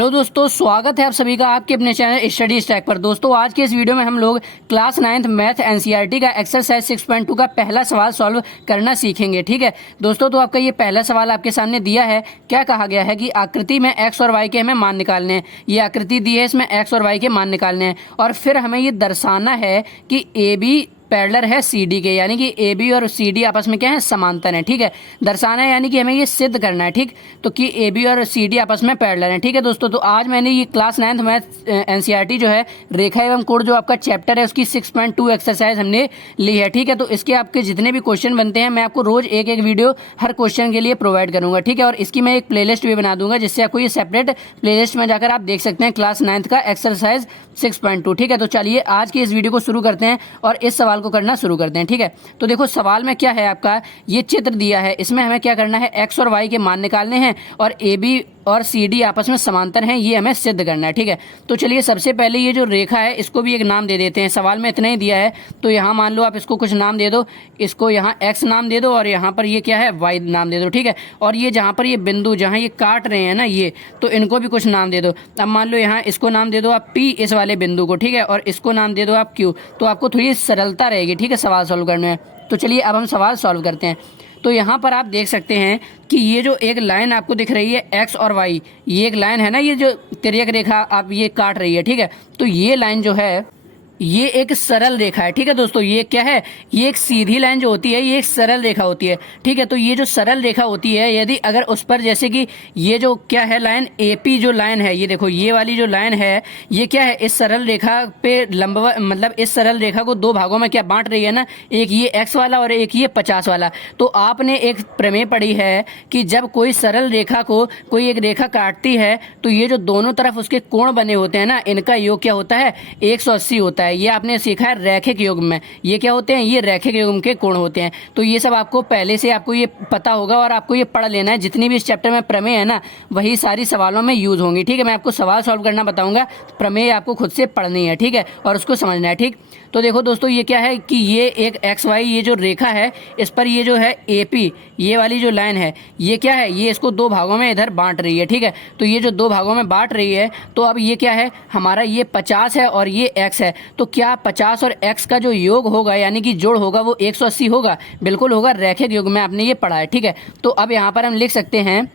Hello दोस्तों, स्वागत है आप सभी का आपके अपने चैनल स्टडी स्टैक पर। दोस्तों आज के इस वीडियो में हम लोग क्लास 9th मैथ एनसीईआरटी का एक्सरसाइज 6.2 का पहला सवाल सॉल्व करना सीखेंगे। ठीक है दोस्तों, तो आपका ये पहला सवाल आपके सामने दिया है। क्या कहा गया है कि आकृति में एक्स और वाई के हमें मान निकालने हैं। ये आकृति दी है, इसमें एक्स और वाई के मान निकालने हैं और फिर हमें ये दर्शाना है कि ए बी पैरेलल है सी डी के, यानी कि ए बी और सी डी आपस में क्या है, समांतर है। ठीक है, दर्शाना है यानी कि हमें ये सिद्ध करना है। ठीक, तो कि ए बी और सी डी आपस में पैरेलल है। ठीक है दोस्तों, तो आज मैंने ये क्लास 9th मैथ एनसीईआरटी जो है रेखा एवं कोण जो आपका चैप्टर है उसकी 6.2 एक्सरसाइज हमने ली है। ठीक है, तो इसके आपके जितने भी क्वेश्चन बनते हैं मैं आपको रोज एक एक वीडियो हर क्वेश्चन के लिए प्रोवाइड करूंगा। ठीक है, और इसकी मैं एक प्लेलिस्ट भी बना दूंगा जिससे आपको ये सेपरेट प्लेलिस्ट में जाकर आप देख सकते हैं क्लास 9th का एक्सरसाइज 6.2। ठीक है, तो चलिए आज की इस वीडियो को शुरू करते हैं और इस सवाल को करना शुरू करते हैं। ठीक है, तो देखो सवाल में क्या है, आपका ये चित्र दिया है, इसमें हमें क्या करना है, एक्स और वाई के मान निकालने हैं और ए बी और सी डी आपस में समांतर हैं, ये हमें सिद्ध करना है। ठीक है, तो चलिए सबसे पहले ये जो रेखा है इसको भी एक नाम दे देते हैं। सवाल में इतना ही दिया है तो यहाँ मान लो आप इसको कुछ नाम दे दो, इसको यहाँ एक्स नाम दे दो और यहाँ पर ये क्या है, वाई नाम दे दो। ठीक है, और ये जहाँ पर ये बिंदु जहाँ ये काट रहे हैं ना ये, तो इनको भी कुछ नाम दे दो। अब मान लो यहाँ इसको नाम दे दो आप पी, इस वाले बिंदु को। ठीक है, और इसको नाम दे दो आप क्यू, तो आपको थोड़ी सरलता रहेगी। ठीक है, सवाल सॉल्व करने में। तो चलिए अब हम सवाल सॉल्व करते हैं। तो यहाँ पर आप देख सकते हैं कि ये जो एक लाइन आपको दिख रही है एक्स और वाई, ये एक लाइन है ना, ये जो तिर्यक रेखा आप ये काट रही है। ठीक है, तो ये लाइन जो है ये एक सरल रेखा है। ठीक है दोस्तों, ये क्या है, ये एक सीधी लाइन जो होती है ये एक सरल रेखा होती है। ठीक है, तो ये जो सरल रेखा होती है, यदि अगर उस पर जैसे कि ये जो क्या है लाइन एपी जो लाइन है, ये देखो ये वाली जो लाइन है ये क्या है, इस सरल रेखा पे लंबवत, मतलब इस सरल रेखा को दो भागों में क्या बांट रही है ना, एक ये एक्स वाला और एक ये 50 वाला। तो आपने एक प्रमेय पढ़ी है कि जब कोई सरल रेखा को कोई एक रेखा काटती है तो ये जो दोनों तरफ उसके कोण बने होते हैं ना, इनका योग क्या होता है, 180 होता है। ये आपने सीखा है रैखिक युग्म में, ये क्या होते हैं, ये रैखिक युग्म के कोण होते हैं। तो ये सब आपको पहले से आपको ये पता होगा और आपको ये पढ़ लेना है। जितनी भी इस चैप्टर में प्रमेय है ना वही सारी सवालों में यूज होंगी। ठीक है, मैं आपको सवाल सॉल्व करना बताऊंगा, प्रमेय आपको खुद से पढ़नी है। ठीक है, और उसको समझना है। ठीक, तो देखो दोस्तों ये क्या है कि ये एक एक्स वाई ये जो रेखा है इस पर ये जो है एपी ये वाली जो लाइन है ये क्या है, ये इसको दो भागों में इधर बांट रही है। ठीक है, तो ये जो दो भागों में बांट रही है तो अब ये क्या है हमारा, ये 50 है और ये एक्स है। तो क्या 50 और x का जो योग होगा यानी कि जोड़ होगा वो 180 होगा, बिल्कुल होगा, रैखिक योग में आपने ये पढ़ा है। ठीक है, तो अब यहाँ पर हम लिख सकते हैं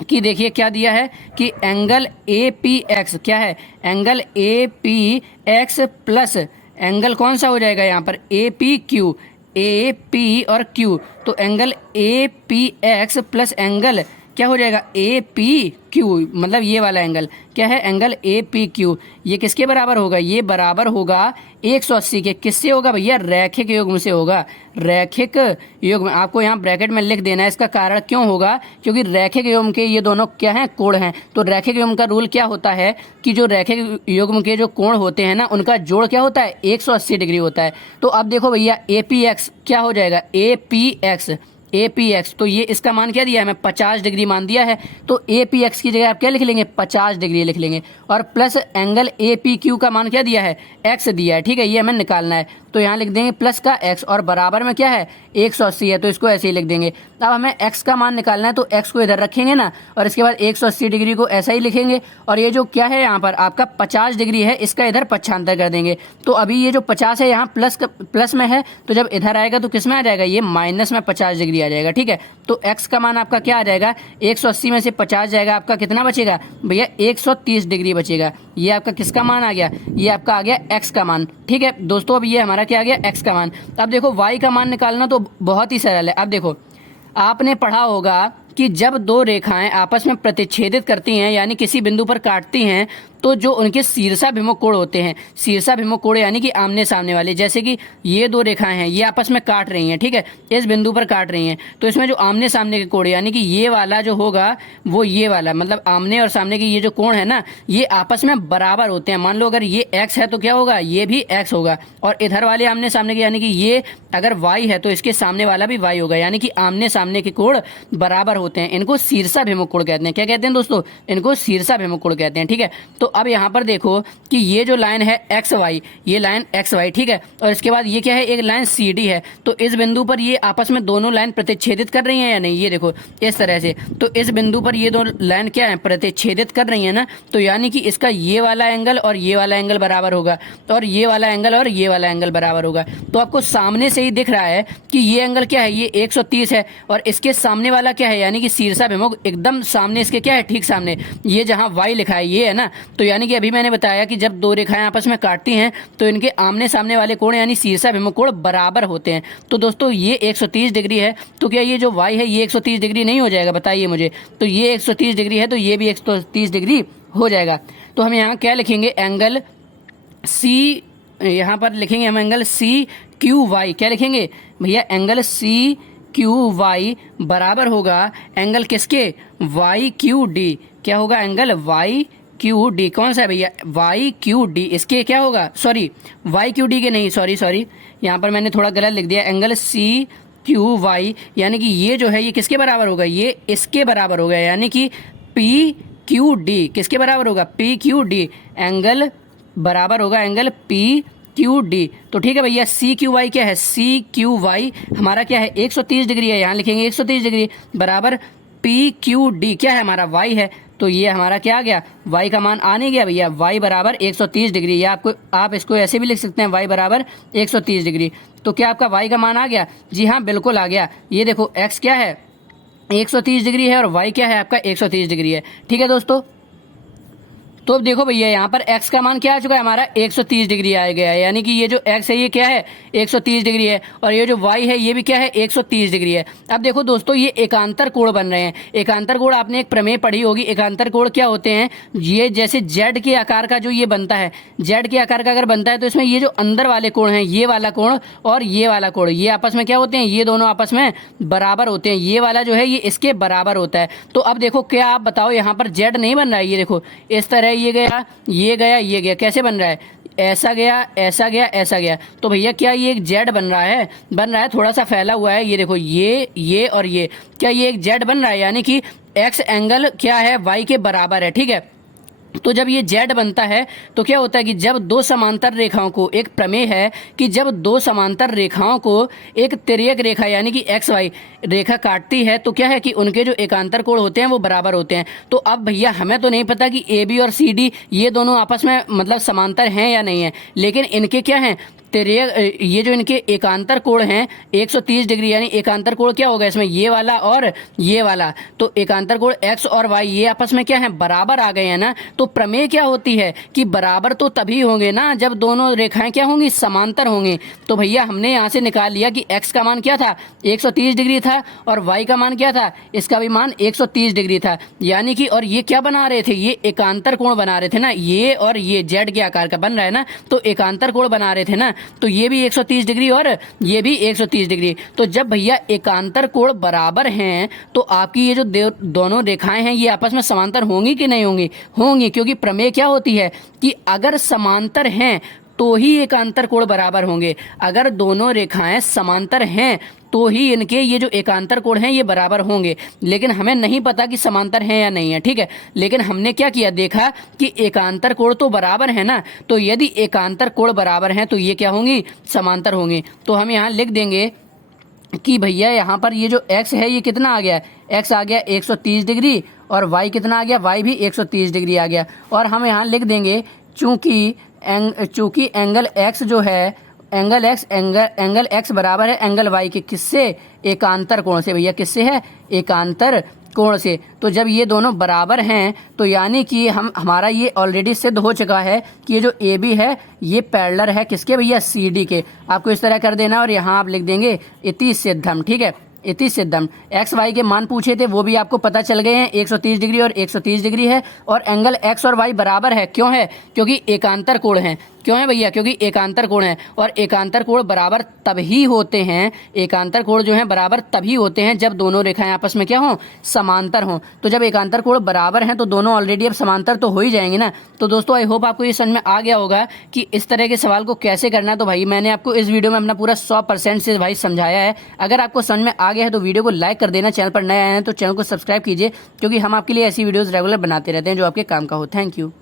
कि देखिए क्या दिया है कि एंगल ए पी एक्स क्या है, angle A P x plus angle कौन सा हो जाएगा यहाँ पर, A P Q, A P और क्यू, तो angle A P x plus angle क्या हो जाएगा, ए पी क्यू, मतलब ये वाला एंगल क्या है, एंगल ए पी क्यू। ये किसके बराबर होगा, ये बराबर होगा 180 के। किससे होगा भैया, रैखिक युग्म से होगा, रैखिक युग्म। आपको यहाँ ब्रैकेट में लिख देना है। इसका कारण क्यों होगा, क्योंकि रैखिक युग्म के ये दोनों क्या हैं, कोण हैं। तो रैखिक युग्म का रूल क्या होता है कि जो रैखिक युग्म के जो कोण होते हैं ना उनका जोड़ क्या होता है, 180 डिग्री होता है। तो अब देखो भैया ए पी एक्स क्या हो जाएगा, A P x, A P x, तो ये इसका मान क्या दिया है, हमें 50 डिग्री मान दिया है। तो ए पी एक्स की जगह आप क्या लिख लेंगे, 50 डिग्री लिख लेंगे और plus angle A P Q का मान क्या दिया है, एक्स दिया है। ठीक है, ये हमें निकालना है तो यहाँ लिख देंगे प्लस का एक्स और बराबर में क्या है, 180 है तो इसको ऐसे ही लिख देंगे। अब हमें एक्स का मान निकालना है तो एक्स को इधर रखेंगे ना और इसके बाद 180 डिग्री को ऐसा ही लिखेंगे और ये जो क्या है यहाँ पर आपका 50 डिग्री है इसका इधर पक्षांतर कर देंगे। तो अभी ये जो 50 है यहाँ प्लस में है तो जब इधर आएगा तो किस में आ जाएगा, ये माइनस में 50 डिग्री आ जाएगा। ठीक है, तो एक्स का मान आपका क्या आ जाएगा, 180 में से 50 जाएगा, आपका कितना बचेगा भैया, 130 डिग्री बचेगा। ये आपका किसका मान आ गया, ये आपका आ गया एक्स का मान। ठीक है दोस्तों, अब ये हमारा क्या आ गया, एक्स का मान। अब देखो वाई का मान निकालना तो बहुत ही सरल है। अब देखो आपने पढ़ा होगा कि जब दो रेखाएं आपस में प्रतिच्छेदित करती हैं यानी किसी बिंदु पर काटती हैं तो जो उनके शीर्षाभिमुख कोण होते हैं, शीर्षाभिमुख कोण यानी कि आमने सामने वाले, जैसे कि ये दो रेखाएं हैं ये आपस में काट रही हैं। ठीक है, इस बिंदु पर काट रही हैं तो इसमें जो आमने सामने के कोण यानी कि ये वाला जो होगा वो ये वाला, मतलब आमने और सामने की ये जो कोण है ना ये आपस में बराबर होते हैं। मान लो अगर ये x है तो क्या होगा, ये भी x होगा और इधर वाले आमने सामने के यानी कि ये अगर y है तो इसके सामने वाला भी y होगा, यानी कि आमने सामने के कोण बराबर होते हैं, इनको शीर्षाभिमुख कोण कहते हैं। क्या कहते हैं दोस्तों? इनको शीर्षाभिमुख कोण कहते हैं। ठीक है, तो अब यहाँ पर देखो कि ये जो लाइन है एक्स वाई, ये लाइन एक्स वाई, ठीक है, और इसके बाद ये क्या है, एक लाइन सी डी है। तो इस बिंदु पर ये आपस में दोनों लाइन प्रतिच्छेदित कर रही हैं या नहीं, ये देखो इस तरह से। तो इस बिंदु पर ये दो लाइन क्या है, प्रतिच्छेदित कर रही है ना, तो यानी कि इसका ये वाला एंगल और ये वाला एंगल बराबर होगा, और ये वाला एंगल और ये वाला एंगल बराबर होगा। तो आपको सामने से ही दिख रहा है कि ये एंगल क्या है, ये 130 है, और इसके सामने वाला क्या है, यानी कि शीर्षाभिमुख एकदम सामने इसके क्या है, ठीक सामने ये जहां y लिखा है ये है ना। तो यानी कि अभी मैंने बताया कि जब दो रेखाएं आपस में काटती हैं तो इनके आमने सामने वाले कोण यानी शीर्षाभिमुख कोण बराबर होते हैं। तो दोस्तों ये 130 डिग्री है, तो क्या ये जो y है ये 130 डिग्री नहीं हो जाएगा, बताइए मुझे। तो ये 130 डिग्री है तो ये भी 130 डिग्री हो जाएगा। तो हम यहाँ क्या लिखेंगे, एंगल सी, यहाँ पर लिखेंगे हम एंगल सी क्यू वाई। क्या लिखेंगे भैया, एंगल सी क्यू वाई बराबर होगा एंगल किसके, वाई क्यू डी। क्या होगा, एंगल वाई क्यू डी। कौन सा है भैया, वाई क्यू डी। इसके क्या होगा, सॉरी वाई क्यू डी के नहीं, सॉरी यहाँ पर मैंने थोड़ा गलत लिख दिया। एंगल सी क्यू वाई यानी कि ये जो है ये किसके बराबर होगा, ये इसके बराबर होगा, यानी कि पी क्यू डी किसके बराबर होगा, पी क्यू डी। एंगल बराबर होगा एंगल पी क्यू डी। तो ठीक है भैया, सी क्यू वाई क्या है, सी क्यू वाई हमारा क्या है 130 डिग्री है, यहाँ लिखेंगे 130 डिग्री बराबर पी क्यू डी क्या है हमारा, वाई है। तो ये हमारा क्या आ गया, y का मान आ नहीं गया भैया, y बराबर 130 डिग्री, या आप इसको ऐसे भी लिख सकते हैं y बराबर 130 डिग्री। तो क्या आपका y का मान आ गया, जी हाँ बिल्कुल आ गया। ये देखो x क्या है 130 डिग्री है और y क्या है आपका 130 डिग्री है। ठीक है दोस्तों, तो अब देखो भैया यहाँ पर x का मान क्या आ चुका है हमारा 130 डिग्री आ गया है, यानी कि ये जो x है ये क्या है 130 डिग्री है, और ये जो y है ये भी क्या है 130 डिग्री है। अब देखो दोस्तों ये एकांतर कोण बन रहे हैं। एकांतर कोण आपने एक प्रमेय पढ़ी होगी, एकांतर कोण क्या होते हैं, ये जैसे z के आकार का जो ये बनता है, z के आकार का अगर बनता है तो इसमें ये जो अंदर वाले कोण हैं, ये वाला कोण और ये वाला कोण, ये आपस में क्या होते हैं, ये दोनों आपस में बराबर होते हैं। ये वाला जो है ये इसके बराबर होता है। तो अब देखो क्या आप बताओ, यहाँ पर z नहीं बन रहा है, ये देखो इस तरह ये गया ये गया ये गया, कैसे बन रहा है, ऐसा गया ऐसा गया ऐसा गया। तो भैया क्या ये एक जेड बन रहा है, थोड़ा सा फैला हुआ है, ये देखो ये और ये, क्या ये एक जेड बन रहा है, यानी कि एक्स एंगल क्या है वाई के बराबर है। ठीक है, तो जब ये जेड बनता है तो क्या होता है कि जब दो समांतर रेखाओं को, एक प्रमेय है कि जब दो समांतर रेखाओं को एक तिर्यक रेखा यानी कि एक्स वाई रेखा काटती है तो क्या है कि उनके जो एकांतर कोण होते हैं वो बराबर होते हैं। तो अब भैया हमें तो नहीं पता कि ए बी और सी डी ये दोनों आपस में मतलब समांतर हैं या नहीं है, लेकिन इनके क्या हैं तिर्यक, ये जो इनके एकांतर कोण हैं 130 डिग्री, यानी एकांतर कोण क्या होगा इसमें, ये वाला और ये वाला। तो एकांतर कोण एक्स और वाई ये आपस में क्या है बराबर आ गए हैं ना। तो प्रमेय क्या होती है कि बराबर तो तभी होंगे ना जब दोनों रेखाएं क्या होंगी, समांतर होंगी। तो भैया हमने यहाँ से निकाल लिया कि एक्स का मान क्या था 130 डिग्री था और वाई का मान क्या था, इसका भी मान 130 डिग्री था, यानी कि और ये क्या बना रहे थे, ये एकांतर कोण बना रहे थे ना, ये और ये जेड के आकार का बन रहा है ना, तो एकांतर कोण बना रहे थे ना। तो ये भी 130 डिग्री और ये भी 130 डिग्री। तो जब भैया एकांतर कोण बराबर हैं तो आपकी ये जो दोनों रेखाएं हैं ये आपस में समांतर होंगी कि नहीं होंगी, होंगी, क्योंकि प्रमेय क्या होती है कि अगर समांतर हैं तो ही एकांतर कोण बराबर होंगे। अगर दोनों रेखाएं समांतर हैं तो ही इनके ये जो एकांतर कोण हैं ये बराबर होंगे, लेकिन हमें नहीं पता कि समांतर हैं या नहीं है। ठीक है, लेकिन हमने क्या किया, देखा कि एकांतर कोण तो बराबर है ना, तो यदि एकांतर कोण बराबर हैं तो ये क्या होंगी, समांतर होंगी। तो हम यहाँ लिख देंगे कि भैया यहाँ पर ये जो x है ये कितना आ गया, x आ गया 130 डिग्री और y कितना आ गया, y भी 130 डिग्री आ गया। और हम यहाँ लिख देंगे चूंकि एंगल x जो है, एंगल x बराबर है एंगल y के, किससे, एकांतर कोण से। भैया किससे है, एकांतर कोण से। तो जब ये दोनों बराबर हैं तो यानी कि हमारा ये ऑलरेडी सिद्ध हो चुका है कि ये जो ए बी है ये पैरेलल है किसके भैया, सी डी के। आपको इस तरह कर देना और यहाँ आप लिख देंगे इति सिद्धम। ठीक है, इति सिद्धम। एक्स वाई के मान पूछे थे वो भी आपको पता चल गए हैं, 130 डिग्री और 130 डिग्री है, और एंगल एक्स और वाई बराबर है, क्यों है, क्योंकि एकांतर कोण है। क्यों है भैया? क्योंकि एकांतर कोण है, और एकांतर कोण बराबर तभी होते हैं, एकांतर कोण जो है बराबर तभी होते हैं जब दोनों रेखाएं आपस में क्या हों, समांतर हों। तो जब एकांतर कोण बराबर हैं तो दोनों ऑलरेडी अब समांतर तो हो ही जाएंगे ना। तो दोस्तों आई होप आपको ये समझ में आ गया होगा कि इस तरह के सवाल को कैसे करना है। तो भाई मैंने आपको इस वीडियो में अपना पूरा 100% से भाई समझाया है। अगर आपको समझ में आ गया है तो वीडियो को लाइक कर देना, चैनल पर नए आए हैं तो चैनल को सब्सक्राइब कीजिए, क्योंकि हम आपके लिए ऐसी वीडियोस रेगुलर बनाते रहते हैं जो आपके काम का हो। Thank you.